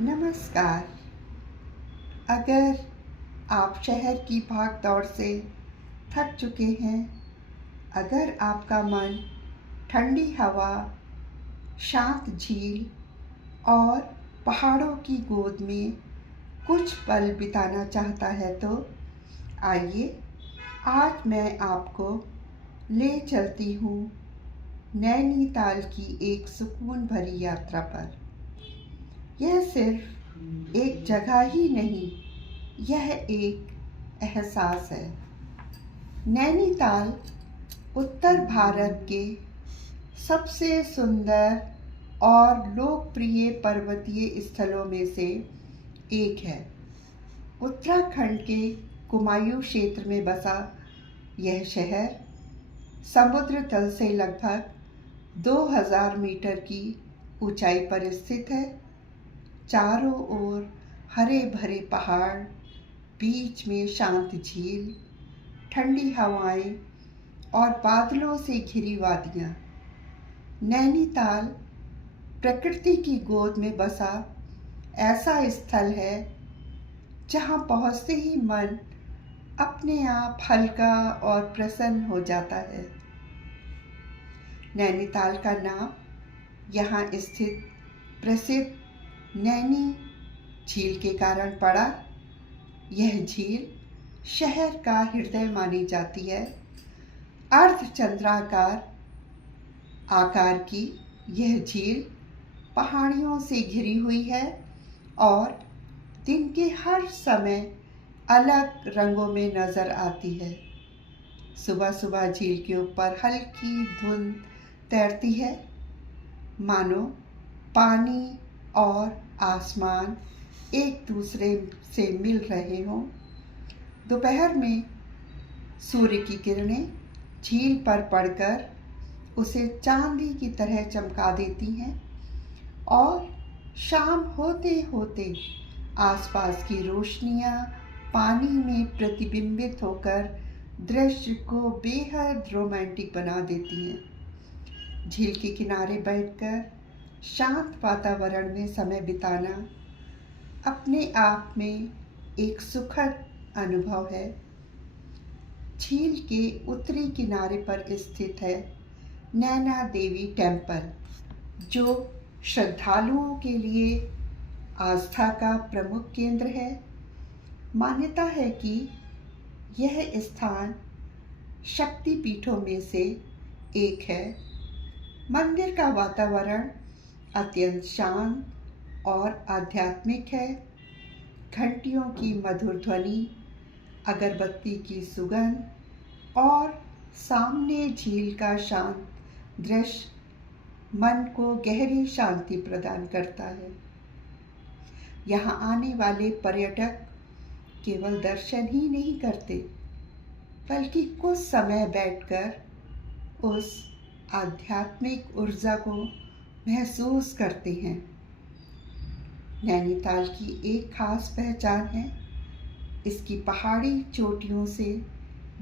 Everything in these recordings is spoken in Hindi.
नमस्कार। अगर आप शहर की भाग दौड़ से थक चुके हैं, अगर आपका मन ठंडी हवा, शांत झील और पहाड़ों की गोद में कुछ पल बिताना चाहता है तो आइए आज मैं आपको ले चलती हूँ नैनीताल की एक सुकून भरी यात्रा पर। यह सिर्फ एक जगह ही नहीं, यह एक एहसास है। नैनीताल उत्तर भारत के सबसे सुंदर और लोकप्रिय पर्वतीय स्थलों में से एक है। उत्तराखंड के कुमायूं क्षेत्र में बसा यह शहर समुद्र तल से लगभग 2000 मीटर की ऊंचाई पर स्थित है। चारों ओर हरे भरे पहाड़, बीच में शांत झील, ठंडी हवाएं और बादलों से घिरी वादियां। नैनीताल प्रकृति की गोद में बसा ऐसा स्थल है जहां पहुंचते ही मन अपने आप हल्का और प्रसन्न हो जाता है। नैनीताल का नाम यहाँ स्थित प्रसिद्ध नैनी झील के कारण पड़ा। यह झील शहर का हृदय मानी जाती है। अर्धचंद्राकार आकार की यह झील पहाड़ियों से घिरी हुई है और दिन के हर समय अलग रंगों में नजर आती है। सुबह सुबह झील के ऊपर हल्की धुंध तैरती है, मानो पानी और आसमान एक दूसरे से मिल रहे हों। दोपहर में सूर्य की किरणें झील पर पड़कर उसे चांदी की तरह चमका देती हैं और शाम होते होते आसपास की रोशनियां पानी में प्रतिबिंबित होकर दृश्य को बेहद रोमांटिक बना देती हैं। झील के किनारे बैठकर शांत वातावरण में समय बिताना अपने आप में एक सुखद अनुभव है। झील के उत्तरी किनारे पर स्थित है नैना देवी टेम्पल, जो श्रद्धालुओं के लिए आस्था का प्रमुख केंद्र है। मान्यता है कि यह स्थान शक्ति पीठों में से एक है। मंदिर का वातावरण अत्यंत शांत और आध्यात्मिक है। घंटियों की मधुर ध्वनि, अगरबत्ती की सुगंध और सामने झील का शांत दृश्य मन को गहरी शांति प्रदान करता है। यहाँ आने वाले पर्यटक केवल दर्शन ही नहीं करते, बल्कि कुछ समय बैठकर उस आध्यात्मिक ऊर्जा को महसूस करते हैं। नैनीताल की एक खास पहचान है इसकी पहाड़ी चोटियों से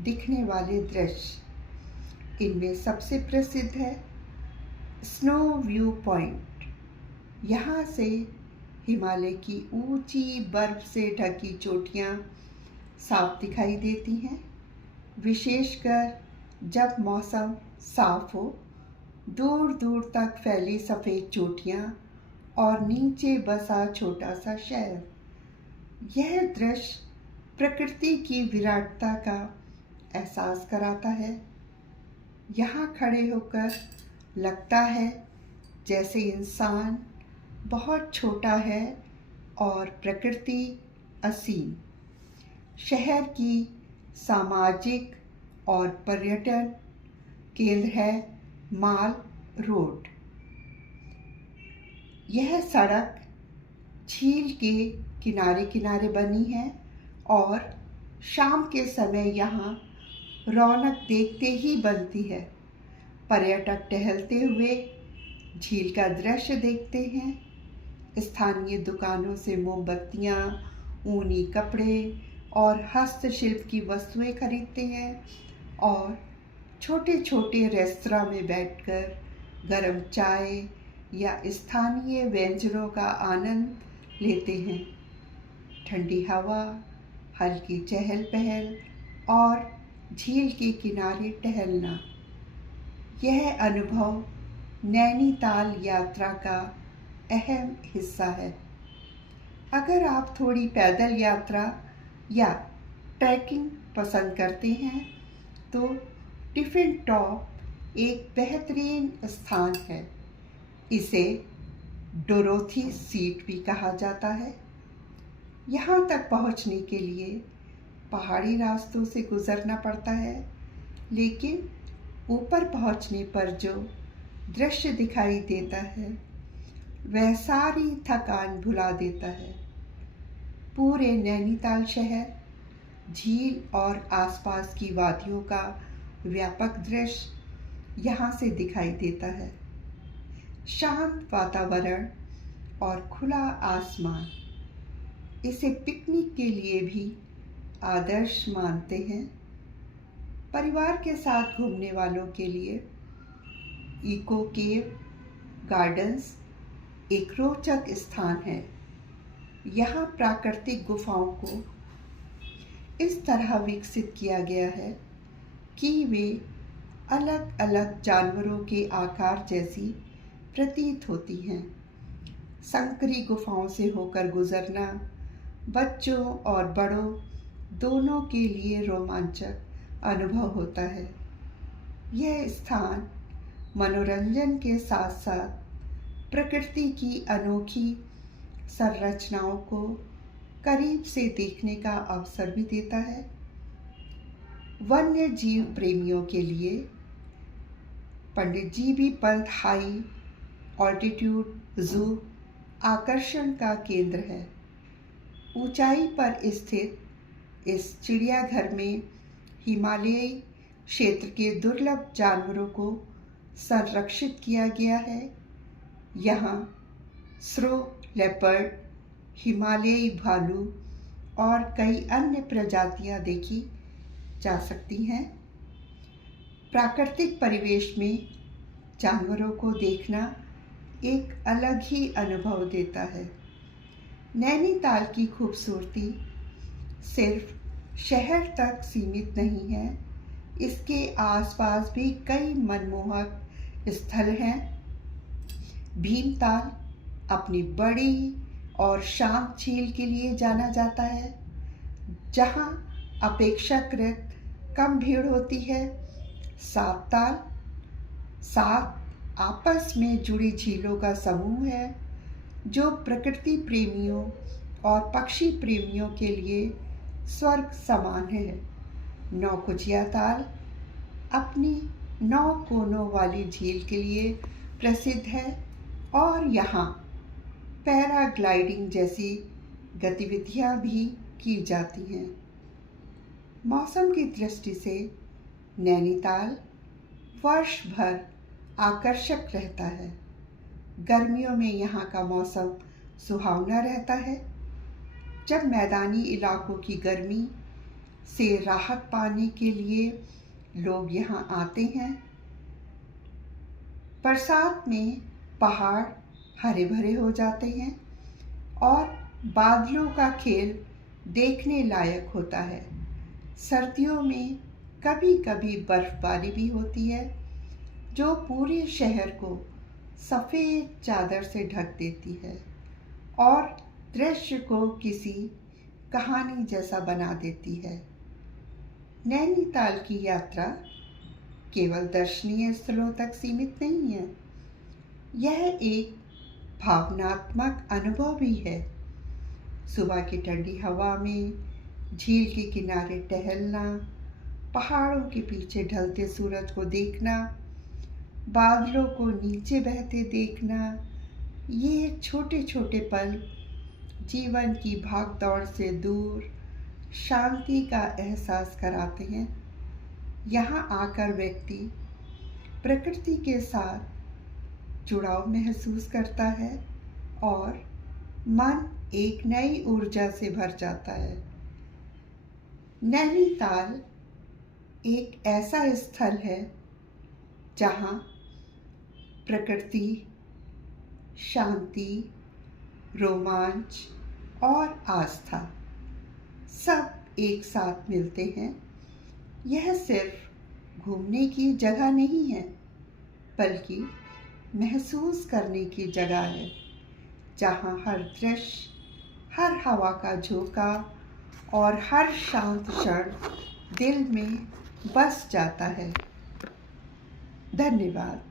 दिखने वाले दृश्य। इनमें सबसे प्रसिद्ध है स्नो व्यू पॉइंट। यहाँ से हिमालय की ऊंची बर्फ से ढकी चोटियाँ साफ दिखाई देती हैं, विशेषकर जब मौसम साफ हो। दूर दूर तक फैली सफ़ेद चोटियाँ और नीचे बसा छोटा सा शहर। यह दृश्य प्रकृति की विराटता का एहसास कराता है। यहाँ खड़े होकर लगता है जैसे इंसान बहुत छोटा है और प्रकृति असीम। शहर की सामाजिक और पर्यटन केंद्र है माल रोड। यह सड़क झील के किनारे किनारे बनी है और शाम के समय यहाँ रौनक देखते ही बनती है। पर्यटक टहलते हुए झील का दृश्य देखते हैं। स्थानीय दुकानों से मोमबत्तियाँ, ऊनी कपड़े और हस्तशिल्प की वस्तुएं खरीदते हैं और छोटे छोटे रेस्तरां में बैठकर गर्म चाय या स्थानीय व्यंजनों का आनंद लेते हैं। ठंडी हवा, हल्की चहल पहल और झील के किनारे टहलना, यह अनुभव नैनीताल यात्रा का अहम हिस्सा है। अगर आप थोड़ी पैदल यात्रा या ट्रैकिंग पसंद करते हैं तो टिफ़िन टॉप एक बेहतरीन स्थान है। इसे डोरोथी सीट भी कहा जाता है। यहाँ तक पहुँचने के लिए पहाड़ी रास्तों से गुजरना पड़ता है, लेकिन ऊपर पहुँचने पर जो दृश्य दिखाई देता है वह सारी थकान भुला देता है। पूरे नैनीताल शहर, झील और आसपास की वादियों का व्यापक दृश्य यहाँ से दिखाई देता है। शांत वातावरण और खुला आसमान इसे पिकनिक के लिए भी आदर्श मानते हैं। परिवार के साथ घूमने वालों के लिए इको केव गार्डन्स एक रोचक स्थान है। यहाँ प्राकृतिक गुफाओं को इस तरह विकसित किया गया है कि वे अलग अलग जानवरों के आकार जैसी प्रतीत होती हैं। संकरी गुफाओं से होकर गुजरना बच्चों और बड़ों दोनों के लिए रोमांचक अनुभव होता है। यह स्थान मनोरंजन के साथ साथ प्रकृति की अनोखी संरचनाओं को करीब से देखने का अवसर भी देता है। वन्य जीव प्रेमियों के लिए पंडित जीबी पंत हाई ऑल्टीट्यूड जू आकर्षण का केंद्र है। ऊंचाई पर स्थित इस चिड़ियाघर में हिमालयी क्षेत्र के दुर्लभ जानवरों को संरक्षित किया गया है। यहाँ स्रो लेपर्ड, हिमालयी भालू और कई अन्य प्रजातियां देखी जा सकती हैं। प्राकृतिक परिवेश में जानवरों को देखना एक अलग ही अनुभव देता है। नैनीताल की खूबसूरती सिर्फ शहर तक सीमित नहीं है, इसके आसपास भी कई मनमोहक स्थल हैं। भीमताल अपनी बड़ी और शांत झील के लिए जाना जाता है, जहां अपेक्षाकृत कम भीड़ होती है। सात आपस में जुड़ी झीलों का समूह है जो प्रकृति प्रेमियों और पक्षी प्रेमियों के लिए स्वर्ग समान है। नौकुचिया ताल अपनी 9 कोनों वाली झील के लिए प्रसिद्ध है और यहाँ पैराग्लाइडिंग जैसी गतिविधियाँ भी की जाती हैं। मौसम की दृष्टि से नैनीताल वर्ष भर आकर्षक रहता है। गर्मियों में यहाँ का मौसम सुहावना रहता है, जब मैदानी इलाकों की गर्मी से राहत पाने के लिए लोग यहाँ आते हैं। बरसात में पहाड़ हरे भरे हो जाते हैं और बादलों का खेल देखने लायक होता है। सर्दियों में कभी कभी बर्फबारी भी होती है जो पूरे शहर को सफ़ेद चादर से ढक देती है और दृश्य को किसी कहानी जैसा बना देती है। नैनीताल की यात्रा केवल दर्शनीय स्थलों तक सीमित नहीं है, यह एक भावनात्मक अनुभव भी है। सुबह की ठंडी हवा में झील के किनारे टहलना, पहाड़ों के पीछे ढलते सूरज को देखना, बादलों को नीचे बहते देखना, ये छोटे छोटे पल जीवन की भागदौड़ से दूर शांति का एहसास कराते हैं। यहाँ आकर व्यक्ति प्रकृति के साथ जुड़ाव महसूस करता है और मन एक नई ऊर्जा से भर जाता है। नैनीताल एक ऐसा स्थल है जहाँ प्रकृति, शांति रोमांच और आस्था सब एक साथ मिलते हैं। यह सिर्फ घूमने की जगह नहीं है, बल्कि महसूस करने की जगह है, जहाँ हर दृश्य, हर हवा का झोंका और हर शांत क्षण दिल में बस जाता है। धन्यवाद।